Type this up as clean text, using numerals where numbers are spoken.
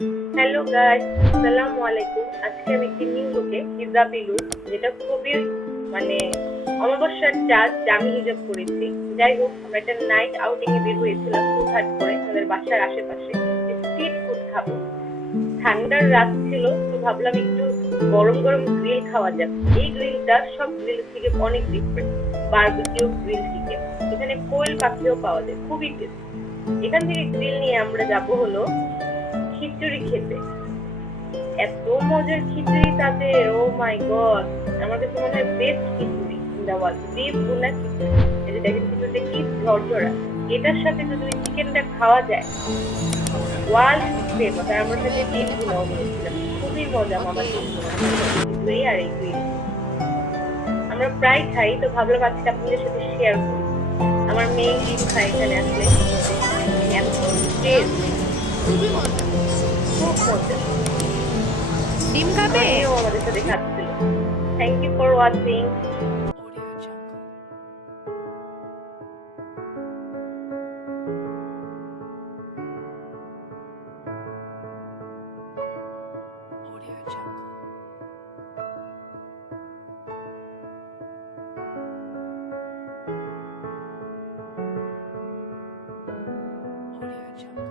Hello guys, আসসালামু আলাইকুম। আজকে আমি একটি নিউ লুকে হিজাব লুক, যেটা খুবই মানে অমাবস্যার চাঁদ, জামি হিজাব করেছি। যাই হোক, আমরা একটা নাইট আউটিং এ বের হয়েছিলাম হুটহাট করে আমাদের বাসার আশেপাশে। স্ট্রিট ফুড খাবো। ঠান্ডার রাত ছিল, তো ভাবলাম একটু গরম গরম গ্রিল খাওয়া যাক। এই গ্রিলটা সব গ্রিল থেকে অনেক ডিফারেন্ট। বারবিকিউ গ্রিল চিকেন, এখানে কোয়েল পাখিও পাওয়া যায়, খুবই টেস্টি। এখান থেকে গ্রিল নিয়ে আমরা যাব হলো খিচুড়ি খেতে। এত মজার খিচুড়ি তাদের, ও মাই গড! আমার কাছে মনে হয় best khichuri in the world, beef bhuna khichuri. এই যে দেখেন খিচুড়িটা কি ঝরঝরা, এটার সাথে যদি ওই চিকেনটা খাওয়া যায়, ওয়ার্ল্ড ফেমাস। আর আমার সাথে বিফ ভুনাও নিয়েছিলাম, খুবই মজা মামা খিচুড়ি আর এই গ্রিল। আমরা প্রায় খাই, তো ভাবলাম আজকে আপনাদের সাথে শেয়ার করি। আমার মেয়ে ডিম খায় এখানে আসলে, এত টেস্ট, খুবই মজা। খুব মজা। ডিম খাবে? আমিও আমাদের সাথে খাচ্ছিল। Thank you for watching. Audio Jungle.